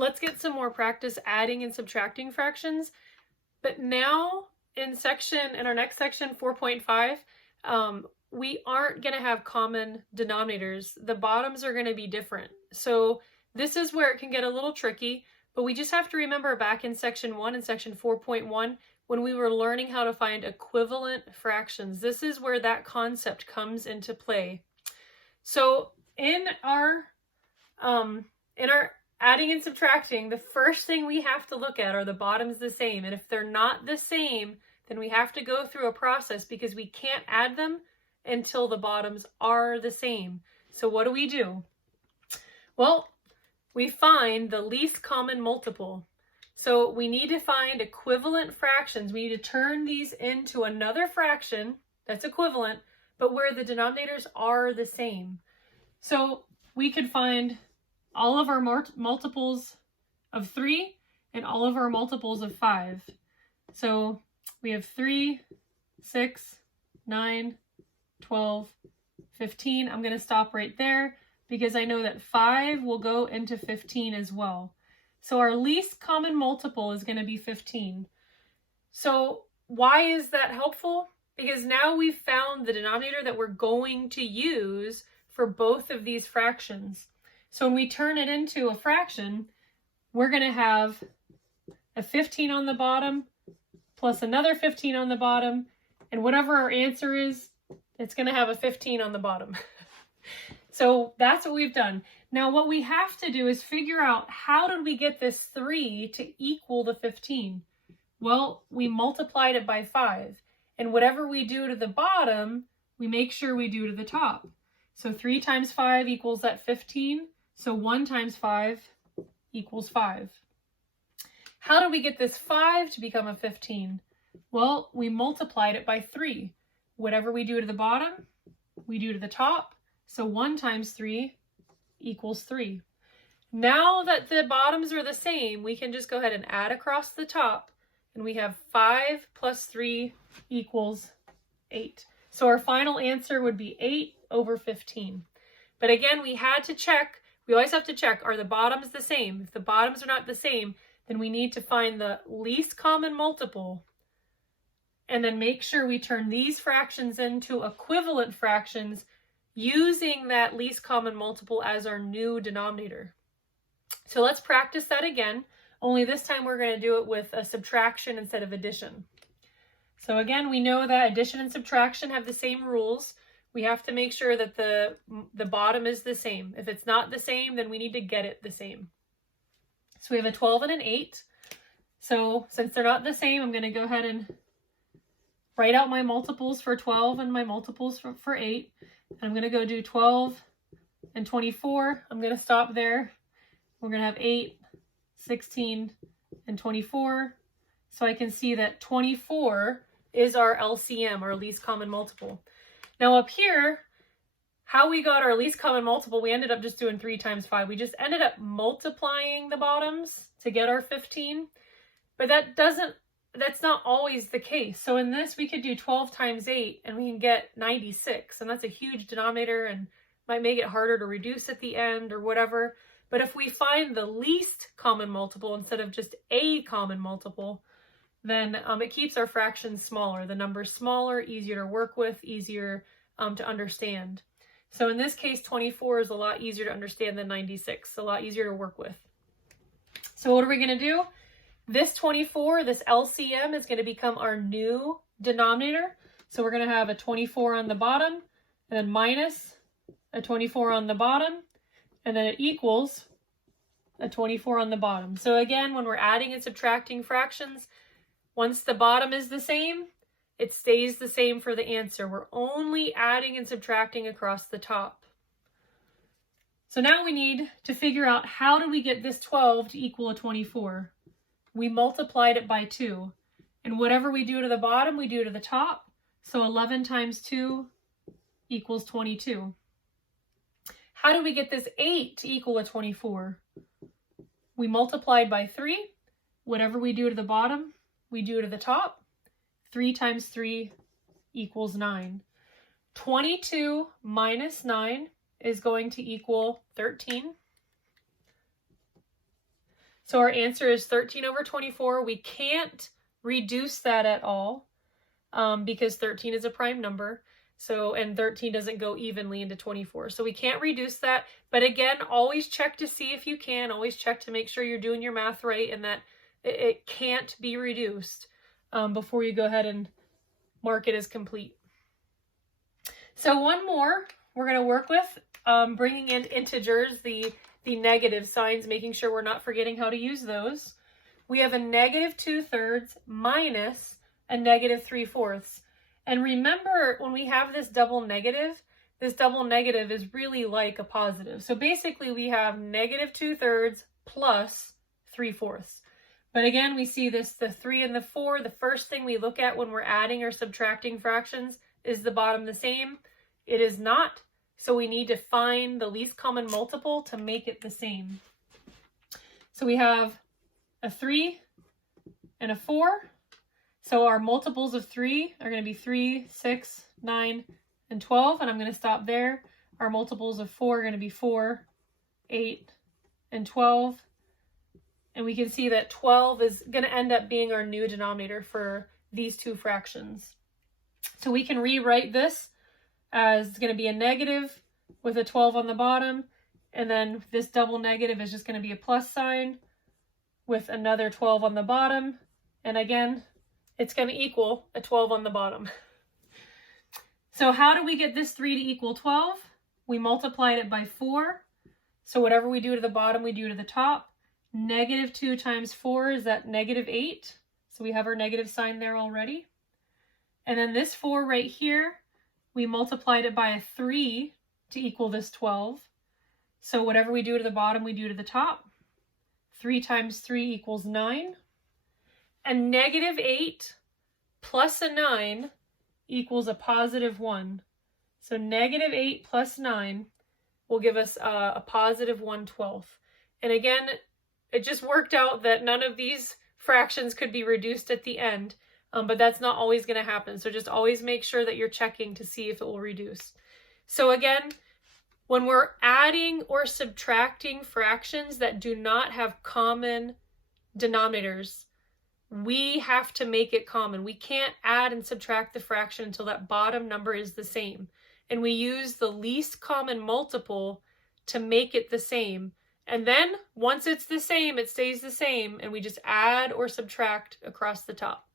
let's get some more practice adding and subtracting fractions. But now in our next section, 4.5, we aren't going to have common denominators. The bottoms are going to be different. So this is where it can get a little tricky, but we just have to remember back in section 1 and section 4.1, when we were learning how to find equivalent fractions, this is where that concept comes into play. So in our adding and subtracting, the first thing we have to look at are the bottoms the same. And if they're not the same, then we have to go through a process because we can't add them until the bottoms are the same. So what do? Well, we find the least common multiple. So we need to find equivalent fractions. We need to turn these into another fraction that's equivalent, but where the denominators are the same. So we could find all of our multiples of 3 and all of our multiples of 5. So we have 3, 6, 9, 12, 15. I'm going to stop right there because I know that 5 will go into 15 as well. So our least common multiple is going to be 15. So why is that helpful? Because now we've found the denominator that we're going to use for both of these fractions. So when we turn it into a fraction, we're going to have a 15 on the bottom plus another 15 on the bottom, and whatever our answer is, it's going to have a 15 on the bottom. So that's what we've done. Now what we have to do is figure out, how did we get this 3 to equal the 15? Well, we multiplied it by 5. And whatever we do to the bottom, we make sure we do to the top. So 3 times 5 equals that 15. So 1 times 5 equals 5. How do we get this 5 to become a 15? Well, we multiplied it by 3. Whatever we do to the bottom, we do to the top. So 1 times 3 equals 3. Now that the bottoms are the same, we can just go ahead and add across the top, and we have 5 plus 3 equals 8. So our final answer would be 8 over 15. But again, we had to check, we always have to check, are the bottoms the same? If the bottoms are not the same, then we need to find the least common multiple and then make sure we turn these fractions into equivalent fractions using that least common multiple as our new denominator. So let's practice that again, only this time we're going to do it with a subtraction instead of addition. So again, we know that addition and subtraction have the same rules. We have to make sure that the bottom is the same. If it's not the same, then we need to get it the same. So we have a 12 and an 8. So since they're not the same, I'm going to go ahead and write out my multiples for 12 and my multiples for 8. And I'm going to go do 12 and 24. I'm going to stop there. We're going to have 8, 16, and 24. So I can see that 24 is our LCM, our least common multiple. Now up here, how we got our least common multiple, we ended up just doing 3 times 5. We just ended up multiplying the bottoms to get our 15. But that's not always the case. So in this, we could do 12 times 8 and we can get 96. And that's a huge denominator and might make it harder to reduce at the end or whatever. But if we find the least common multiple instead of just a common multiple, then it keeps our fractions smaller. The number's smaller, easier to work with, easier to understand. So in this case, 24 is a lot easier to understand than 96, a lot easier to work with. So what are we going to do? This 24, this LCM, is going to become our new denominator. So we're going to have a 24 on the bottom, and then minus a 24 on the bottom, and then it equals a 24 on the bottom. So again, when we're adding and subtracting fractions, once the bottom is the same, it stays the same for the answer. We're only adding and subtracting across the top. So now we need to figure out, how do we get this 12 to equal a 24? We multiplied it by 2. And whatever we do to the bottom, we do to the top. So 11 times 2 equals 22. How do we get this 8 to equal a 24? We multiplied by 3. Whatever we do to the bottom, we do to the top. 3 times 3 equals 9. 22 minus 9 is going to equal 13. So our answer is 13 over 24. We can't reduce that at all because 13 is a prime number. So, and 13 doesn't go evenly into 24. So we can't reduce that. But again, always check to see if you can. Always check to make sure you're doing your math right and that it can't be reduced before you go ahead and mark it as complete. So one more we're going to work with, bringing in integers, the negative signs, making sure we're not forgetting how to use those. We have a negative 2/3 minus a negative 3/4. And remember, when we have this double negative is really like a positive. So basically we have negative 2/3 plus 3/4. But again, we see this, the 3 and the 4, the first thing we look at when we're adding or subtracting fractions is the bottom the same. It is not, so we need to find the least common multiple to make it the same. So we have a 3 and a 4. So our multiples of 3 are going to be 3, 6, 9, and 12, and I'm going to stop there. Our multiples of 4 are going to be 4, 8, and 12. And we can see that 12 is going to end up being our new denominator for these two fractions. So we can rewrite this as it's going to be a negative with a 12 on the bottom, and then this double negative is just going to be a plus sign with another 12 on the bottom, and again, it's going to equal a 12 on the bottom. So how do we get this 3 to equal 12? We multiplied it by 4, so whatever we do to the bottom, we do to the top. Negative 2 times 4 is that negative 8, so we have our negative sign there already. And then this 4 right here, we multiplied it by a 3 to equal this 12. So whatever we do to the bottom, we do to the top. 3 times 3 equals 9. And negative 8 plus a 9 equals a positive 1. So negative 8 plus 9 will give us a positive 1/12. And again, it just worked out that none of these fractions could be reduced at the end. But that's not always going to happen. So just always make sure that you're checking to see if it will reduce. So again, when we're adding or subtracting fractions that do not have common denominators, we have to make it common. We can't add and subtract the fraction until that bottom number is the same. And we use the least common multiple to make it the same. And then once it's the same, it stays the same, and we just add or subtract across the top.